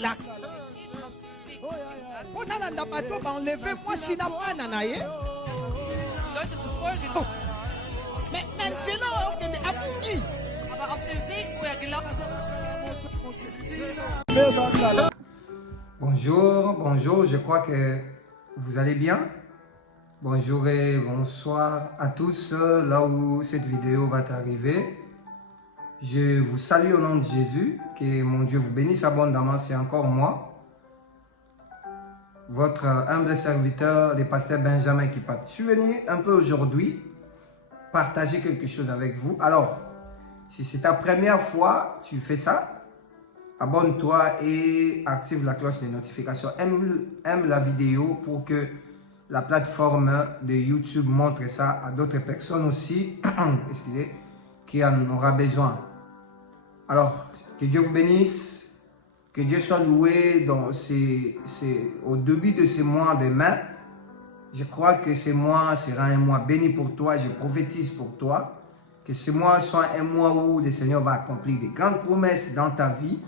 la enlevez-moi si n'a pas nanaye. Leute zu folgen. Mais Nansena a abungi. Aber auf dem Weg, wo er gelaufen ist. Bonjour, bonjour, je crois que vous allez bien. Bonjour et bonsoir à tous, là où cette vidéo va arriver. Je vous salue au nom de Jésus, que mon Dieu vous bénisse abondamment, c'est encore moi, votre humble serviteur, le pasteur Benjamin Kipat. Je suis venu un peu aujourd'hui partager quelque chose avec vous. Alors, si c'est ta première fois, tu fais ça, abonne-toi et active la cloche de notification. Aime la vidéo pour que la plateforme de YouTube montre ça à d'autres personnes aussi, excusez, qui en aura besoin. Alors, que Dieu vous bénisse, que Dieu soit loué au début de ce mois de mai. Je crois que ce mois sera un mois béni pour toi, je prophétise pour toi. Que ce mois soit un mois où le Seigneur va accomplir des grandes promesses dans ta vie.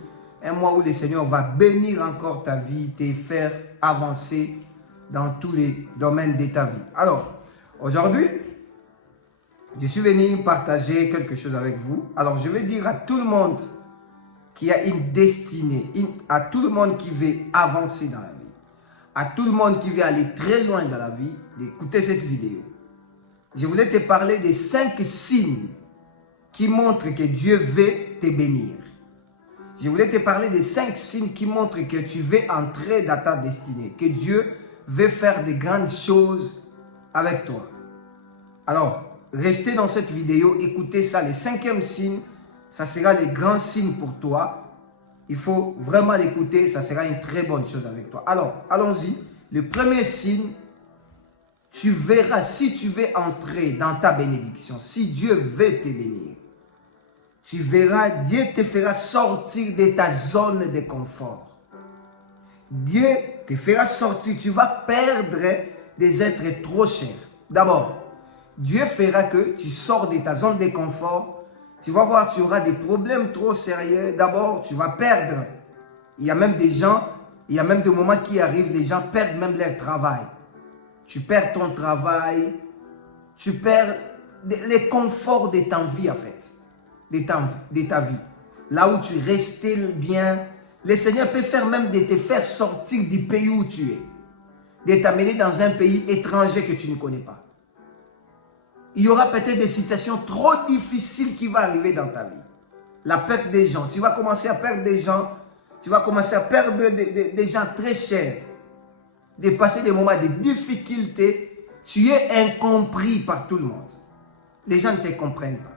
Un mois où le Seigneur va bénir encore ta vie, te faire avancer dans tous les domaines de ta vie. Alors, aujourd'hui, je suis venu partager quelque chose avec vous. Alors, je vais dire à tout le monde qui a une destinée, à tout le monde qui veut avancer dans la vie, à tout le monde qui veut aller très loin dans la vie, d'écouter cette vidéo. Je voulais te parler des 5 signes qui montrent que Dieu veut te bénir. Je voulais te parler des 5 signes qui montrent que tu veux entrer dans ta destinée, que Dieu veut faire de grandes choses avec toi. Alors, restez dans cette vidéo, écoutez ça. Le 5e signe, ça sera le grand signe pour toi. Il faut vraiment l'écouter, ça sera une très bonne chose avec toi. Alors, allons-y. Le premier signe, tu verras, si tu veux entrer dans ta bénédiction, si Dieu veut te bénir, tu verras, Dieu te fera sortir de ta zone de confort. Dieu te fera sortir, tu vas perdre des êtres trop chers. D'abord, Dieu fera que tu sors de ta zone de confort. Tu vas voir, tu auras des problèmes trop sérieux. D'abord, tu vas perdre. Il y a même des gens, il y a même des moments qui arrivent, les gens perdent même leur travail. Tu perds ton travail, tu perds les conforts de ta vie en fait. De ta vie. Là où tu restais bien, le Seigneur peut faire même de te faire sortir du pays où tu es. De t'amener dans un pays étranger que tu ne connais pas. Il y aura peut-être des situations trop difficiles qui vont arriver dans ta vie. La perte des gens. Tu vas commencer à perdre des gens. Tu vas commencer à perdre des gens très chers. De passer des moments de difficulté. Tu es incompris par tout le monde. Les gens ne te comprennent pas.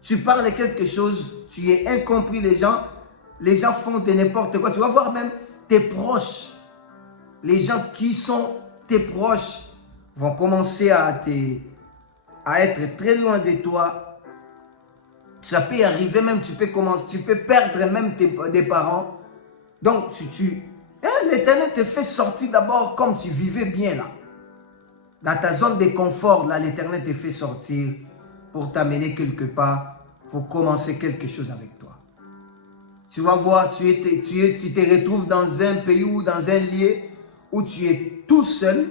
Tu parles de quelque chose, tu es incompris, les gens font de n'importe quoi. Tu vas voir même tes proches, les gens qui sont tes proches vont commencer à être très loin de toi. Ça peut arriver même, tu peux perdre même des parents. Donc, l'Éternel te fait sortir d'abord comme tu vivais bien là. Dans ta zone de confort, là, l'Éternel te fait sortir pour t'amener quelque part, pour commencer quelque chose avec toi. Tu vas voir, tu te retrouves dans un pays ou dans un lieu où tu es tout seul.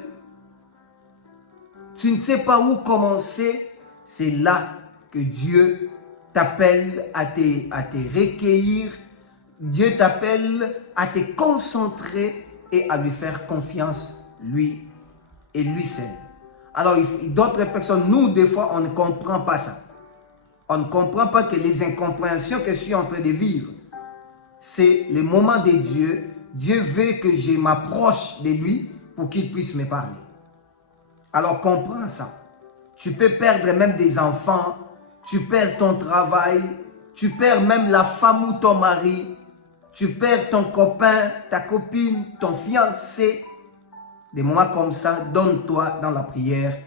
Tu ne sais pas où commencer. C'est là que Dieu t'appelle à te recueillir. Dieu t'appelle à te concentrer et à lui faire confiance, lui et lui seul. Alors, d'autres personnes, nous, des fois, on ne comprend pas ça. On ne comprend pas que les incompréhensions que je suis en train de vivre, c'est le moment de Dieu. Dieu veut que je m'approche de lui pour qu'il puisse me parler. Alors, comprends ça. Tu peux perdre même des enfants, tu perds ton travail, tu perds même la femme ou ton mari, tu perds ton copain, ta copine, ton fiancé. Des moments comme ça, donne-toi dans la prière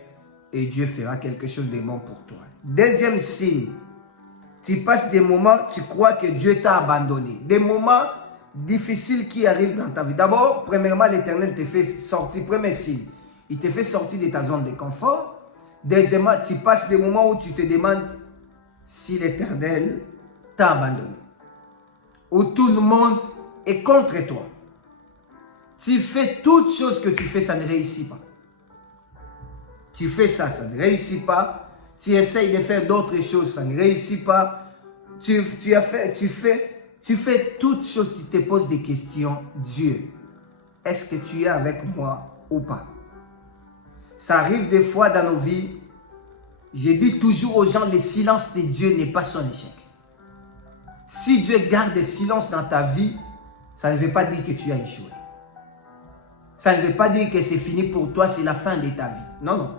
et Dieu fera quelque chose de bon pour toi. Deuxième signe, tu passes des moments, tu crois que Dieu t'a abandonné. Des moments difficiles qui arrivent dans ta vie. D'abord, premièrement, l'Éternel te fait sortir. Premier signe, il te fait sortir de ta zone de confort. Deuxièmement, tu passes des moments où tu te demandes si l'Éternel t'a abandonné. Où tout le monde est contre toi. Tu fais toutes choses que tu fais, ça ne réussit pas. Tu fais ça, ça ne réussit pas. Tu essayes de faire d'autres choses, ça ne réussit pas. Tu fais toutes choses, tu te poses des questions. Dieu, est-ce que tu es avec moi ou pas? Ça arrive des fois dans nos vies. Je dis toujours aux gens, le silence de Dieu n'est pas son échec. Si Dieu garde le silence dans ta vie, ça ne veut pas dire que tu as échoué. Ça ne veut pas dire que c'est fini pour toi, c'est la fin de ta vie. Non, non.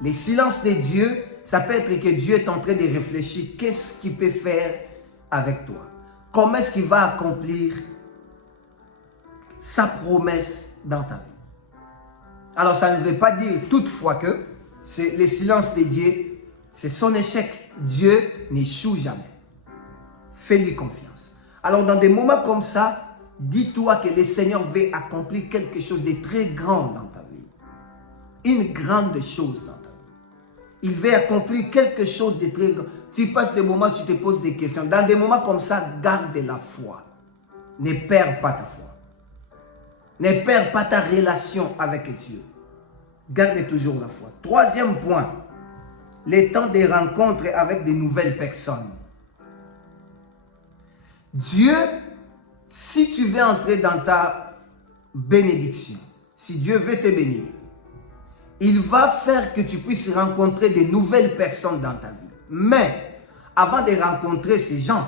Le silence de Dieu, ça peut être que Dieu est en train de réfléchir. Qu'est-ce qu'il peut faire avec toi? Comment est-ce qu'il va accomplir sa promesse dans ta vie? Alors, ça ne veut pas dire toutefois que c'est le silence de Dieu, c'est son échec. Dieu n'échoue jamais. Fais-lui confiance. Alors, dans des moments comme ça, dis-toi que le Seigneur veut accomplir quelque chose de très grand dans ta vie. Une grande chose dans ta vie. Il veut accomplir quelque chose de très grand. Tu passes des moments, tu te poses des questions. Dans des moments comme ça, garde la foi. Ne perds pas ta foi. Ne perds pas ta relation avec Dieu. Garde toujours la foi. Troisième point, le temps des rencontres avec de nouvelles personnes. Dieu, si tu veux entrer dans ta bénédiction, si Dieu veut te bénir, il va faire que tu puisses rencontrer de nouvelles personnes dans ta vie. Mais, avant de rencontrer ces gens,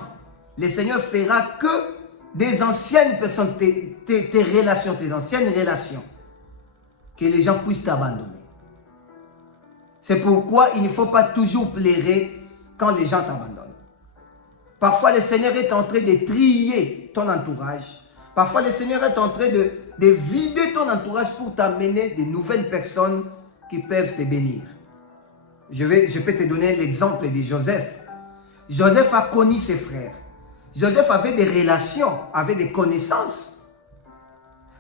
le Seigneur fera que des anciennes personnes, tes relations, tes anciennes relations, que les gens puissent t'abandonner. C'est pourquoi il ne faut pas toujours pleurer quand les gens t'abandonnent. Parfois, le Seigneur est en train de trier ton entourage. Parfois, le Seigneur est en train de vider ton entourage pour t'amener de nouvelles personnes qui peuvent te bénir. Je peux te donner l'exemple de Joseph. Joseph a connu ses frères. Joseph avait des relations, avait des connaissances.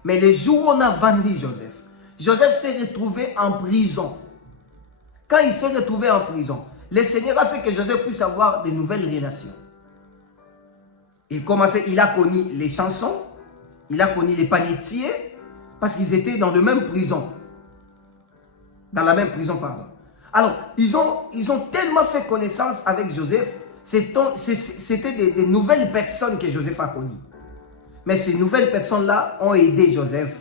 Mais le jour où on a vendu Joseph, Joseph s'est retrouvé en prison. Quand il s'est retrouvé en prison, le Seigneur a fait que Joseph puisse avoir de nouvelles relations. Il a connu les chansons, il a connu les panetiers, parce qu'ils étaient dans la même prison. Dans la même prison, pardon. Alors, ils ont tellement fait connaissance avec Joseph, c'était des nouvelles personnes que Joseph a connues. Mais ces nouvelles personnes-là ont aidé Joseph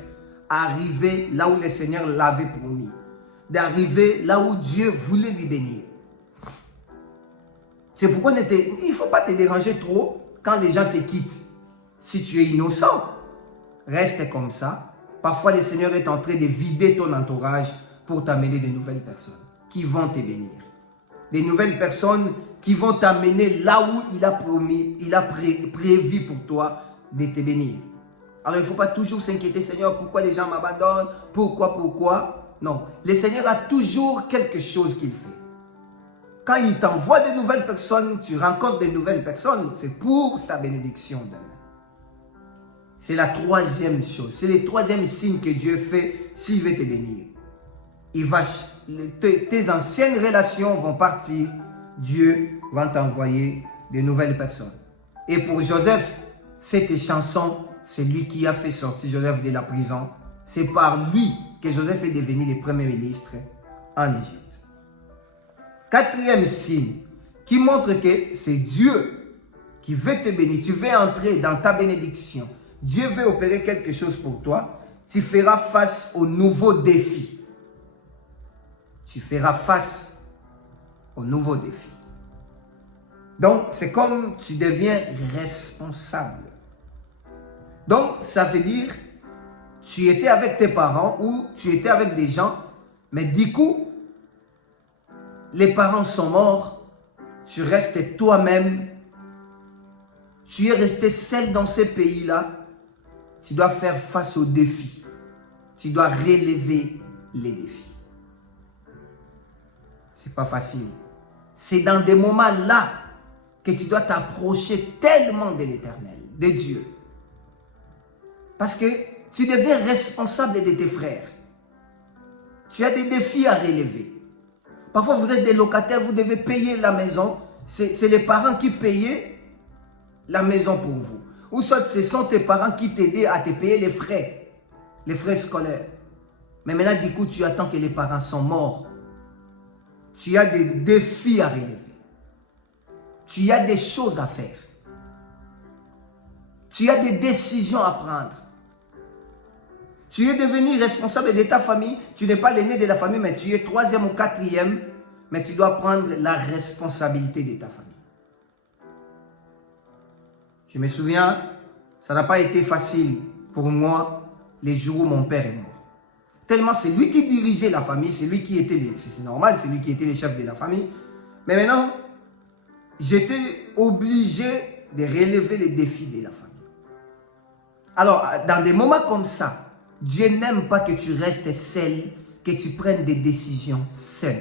à arriver là où le Seigneur l'avait promis. D'arriver là où Dieu voulait lui bénir. C'est pourquoi il ne faut pas te déranger trop quand les gens te quittent. Si tu es innocent, reste comme ça. Parfois, le Seigneur est en train de vider ton entourage pour t'amener de nouvelles personnes qui vont te bénir. Des nouvelles personnes qui vont t'amener là où il a promis, il a prévu pour toi de te bénir. Alors, il ne faut pas toujours s'inquiéter, Seigneur, pourquoi les gens m'abandonnent? Pourquoi? Non, le Seigneur a toujours quelque chose qu'il fait. Quand il t'envoie de nouvelles personnes, tu rencontres de nouvelles personnes, c'est pour ta bénédiction demain. C'est la troisième chose, c'est le troisième signe que Dieu fait s'il veut te bénir. Tes anciennes relations vont partir, Dieu va t'envoyer de nouvelles personnes. Et pour Joseph, cette chanson, c'est lui qui a fait sortir Joseph de la prison. C'est par lui que Joseph est devenu le premier ministre en Égypte. Quatrième signe qui montre que c'est Dieu qui veut te bénir. Tu veux entrer dans ta bénédiction. Dieu veut opérer quelque chose pour toi. Tu feras face aux nouveaux défis. Tu feras face aux nouveaux défis. Donc, c'est comme tu deviens responsable. Donc, ça veut dire, tu étais avec tes parents ou tu étais avec des gens, mais du coup, les parents sont morts, tu restes toi-même, tu es resté seul dans ces pays-là, tu dois faire face aux défis, tu dois relever les défis. C'est pas facile. C'est dans des moments-là que tu dois t'approcher tellement de l'Éternel, de Dieu. Parce que tu deviens responsable de tes frères. Tu as des défis à relever. Parfois, vous êtes des locataires, vous devez payer la maison. C'est les parents qui payaient la maison pour vous. Ou soit ce sont tes parents qui t'aident à te payer les frais scolaires. Mais maintenant, du coup, tu attends que les parents sont morts. Tu as des défis à relever. Tu as des choses à faire. Tu as des décisions à prendre. Tu es devenu responsable de ta famille. Tu n'es pas l'aîné de la famille, mais tu es 3e ou 4e. Mais tu dois prendre la responsabilité de ta famille. Je me souviens, ça n'a pas été facile pour moi les jours où mon père est mort. Tellement c'est lui qui dirigeait la famille, c'est lui qui était, c'est normal, c'est lui qui était le chef de la famille. Mais maintenant, j'étais obligé de relever les défis de la famille. Alors, dans des moments comme ça, Dieu n'aime pas que tu restes seul, que tu prennes des décisions seul.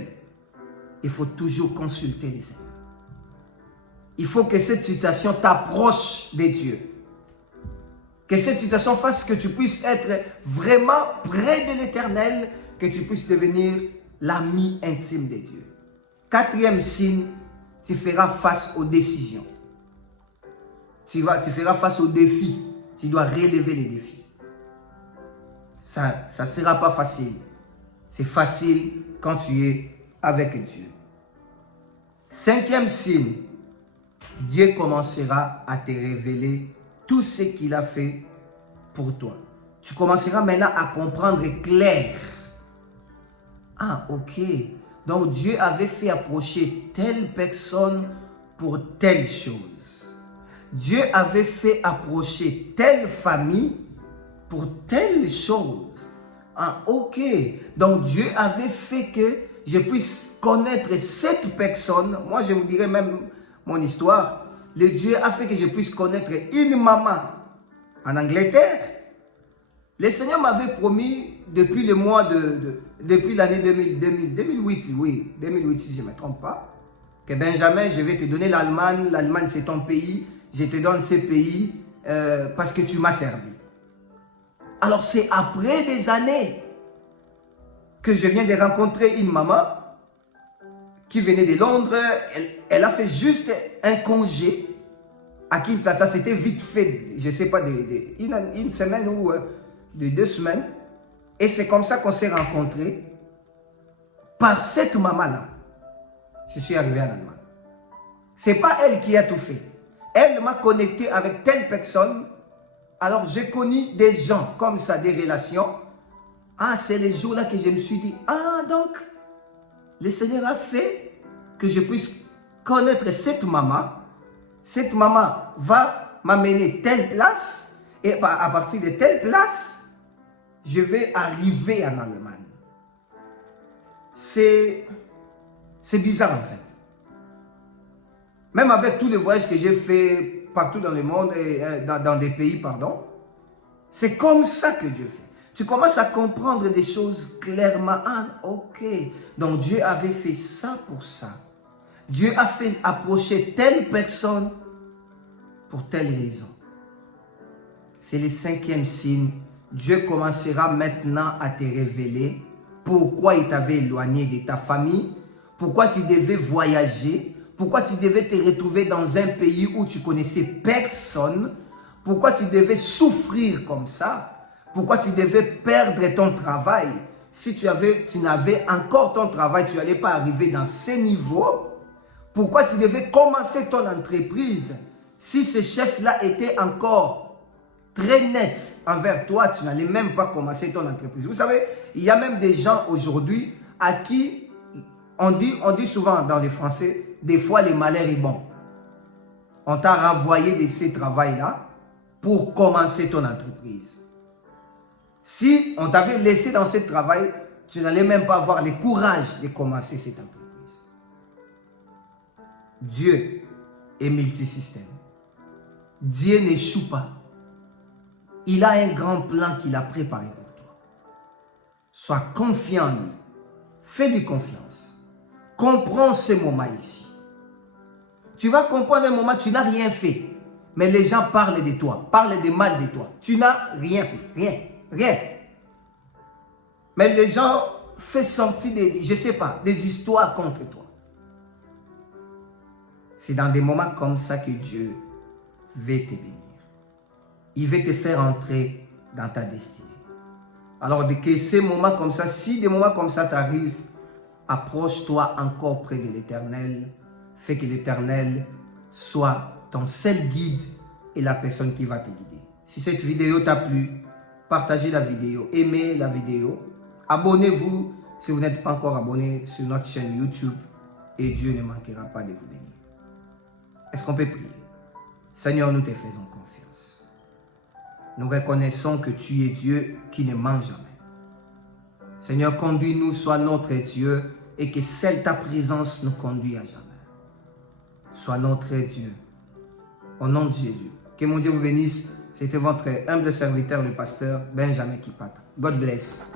Il faut toujours consulter les Seigneurs. Il faut que cette situation t'approche de Dieu. Que cette situation fasse que tu puisses être vraiment près de l'Éternel, que tu puisses devenir l'ami intime de Dieu. 4e signe, tu feras face aux décisions. Tu feras face aux défis. Tu dois relever les défis. Ça ne sera pas facile. C'est facile quand tu es avec Dieu. 5e signe, Dieu commencera à te révéler tout ce qu'il a fait pour toi. Tu commenceras maintenant à comprendre clair. Ah, ok. Donc Dieu avait fait approcher telle personne pour telle chose. Dieu avait fait approcher telle famille pour telle chose. Ah, ok. Donc Dieu avait fait que je puisse connaître cette personne. Moi, je vous dirais même mon histoire. Le Dieu a fait que je puisse connaître une maman en Angleterre. Le Seigneur m'avait promis depuis le mois depuis l'année 2008, oui, 2008 si je ne me trompe pas, que Benjamin, je vais te donner l'Allemagne. L'Allemagne, c'est ton pays. Je te donne ce pays parce que tu m'as servi. Alors, c'est après des années que je viens de rencontrer une maman qui venait de Londres. Elle a fait juste un congé à Kinshasa. C'était vite fait, je ne sais pas, une semaine ou de 2 semaines. Et c'est comme ça qu'on s'est rencontrés. Par cette maman-là, je suis arrivé en Allemagne. Ce n'est pas elle qui a tout fait. Elle m'a connecté avec telle personne. Alors j'ai connu des gens comme ça, des relations. Ah, c'est les jours-là que je me suis dit, ah donc, le Seigneur a fait que je puisse connaître cette maman. Cette maman va m'amener telle place. Et à partir de telle place, je vais arriver en Allemagne. C'est bizarre en fait. Même avec tous les voyages que j'ai fait partout dans le monde, dans des pays, pardon, c'est comme ça que Dieu fait. Tu commences à comprendre des choses clairement. Ah, ok. Donc Dieu avait fait ça pour ça. Dieu a fait approcher telle personne pour telle raison. C'est le 5e signe. Dieu commencera maintenant à te révéler pourquoi il t'avait éloigné de ta famille, pourquoi tu devais voyager, pourquoi tu devais te retrouver dans un pays où tu connaissais personne, pourquoi tu devais souffrir comme ça, pourquoi tu devais perdre ton travail. Si tu n'avais encore ton travail, tu n'allais pas arriver dans ces niveaux. Pourquoi tu devais commencer ton entreprise si ce chef-là était encore très net envers toi, tu n'allais même pas commencer ton entreprise. Vous savez, il y a même des gens aujourd'hui à qui on dit souvent dans les Français, des fois le malheur est bon. On t'a renvoyé de ce travail-là pour commencer ton entreprise. Si on t'avait laissé dans ce travail, tu n'allais même pas avoir le courage de commencer cette entreprise. Dieu est multisystème. Dieu n'échoue pas. Il a un grand plan qu'il a préparé pour toi. Sois confiant en lui. Fais-lui confiance. Comprends ce moment ici. Tu vas comprendre un moment, tu n'as rien fait. Mais les gens parlent de toi, parlent de mal de toi. Tu n'as rien fait, rien. Mais les gens font sortir je ne sais pas, des histoires contre toi. C'est dans des moments comme ça que Dieu veut te bénir. il veut te faire entrer dans ta destinée. Alors, que ces moments comme ça, si des moments comme ça t'arrivent, approche-toi encore près de l'Éternel. Fais que l'Éternel soit ton seul guide et la personne qui va te guider. Si cette vidéo t'a plu, partagez la vidéo, aimez la vidéo. Abonnez-vous si vous n'êtes pas encore abonné sur notre chaîne YouTube et Dieu ne manquera pas de vous bénir. Est-ce qu'on peut prier? Seigneur, nous te faisons confiance. Nous reconnaissons que tu es Dieu qui ne ment jamais. Seigneur, conduis-nous, sois notre Dieu et que seule ta présence nous conduit à jamais. Sois notre Dieu. Au nom de Jésus. Que mon Dieu vous bénisse. C'était votre humble serviteur, le pasteur Benjamin Kipata. God bless.